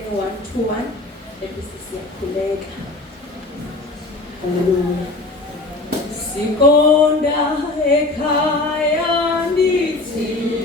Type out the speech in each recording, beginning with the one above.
again 1-1. Emphasis ya kulega. Hallelujah. Sikonda ekaya ndithi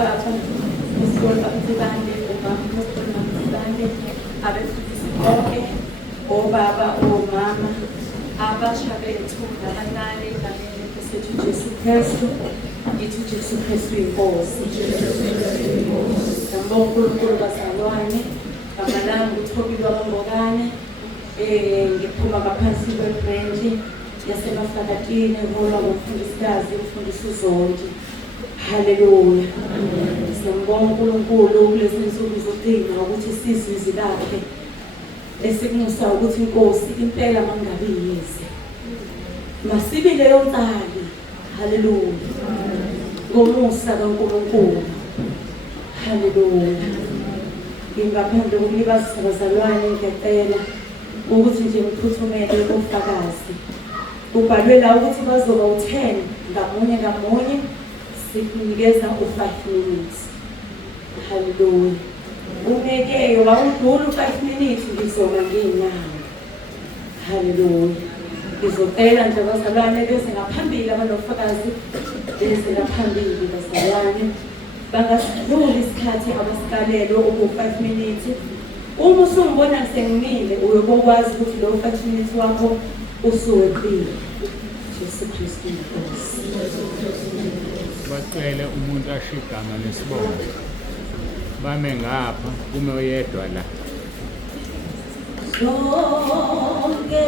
obaba uSipho Mthibane, umama uSipho Mthibane, abefundisi bonke, obaba, omama, abasha bethu nabancane egameni lenkosi yethu Jesu Kristu. Ngithi uJesu Kristu inkosi. Ngibonga uNkulunkulu bazalwane, igama lami uThobile Wabongokane. Ngiphuma ngaphansi kwe-branch yaseMafakatini eholwa ngumfundisikazi umfundisi uZonke. Haleluya. Siyambonga uNkulunkulu kulezi nsuku zodinga ukuthi sizwe izwi lakhe esikunxusa ukuthi inkosi impela mangabe yize. Masibe leyo ntali. Haleluya. Ngomusa kaNkulunkulu. Haleluya. Ngingaphandle kokulibazisa abazalwane ngiyacela ukuthi nje ngiphuthumele ufakazi. Ubhalwe la ukuthi bazoba u10 ngamunye sikunikeza u5 minutes. Haleluya. Unekeyo wawudlula u5 minutes ngizoba ngiyinyanga. Haleluya. Ngizocela nje abazalwane beze ngaphambili abanofakazi beze ngaphambili bazalwane. Bangasidluli isikhathi abasikalelwe oku5 minutes. Uma usungibona sengimile uyokwazi ukuthi lo 5 minutes wakho usuweqile. Jesu Kristu inkosi. Bacele umuntu asho igama lesibongo. Bame ngapha kume oyedwa la. Zonke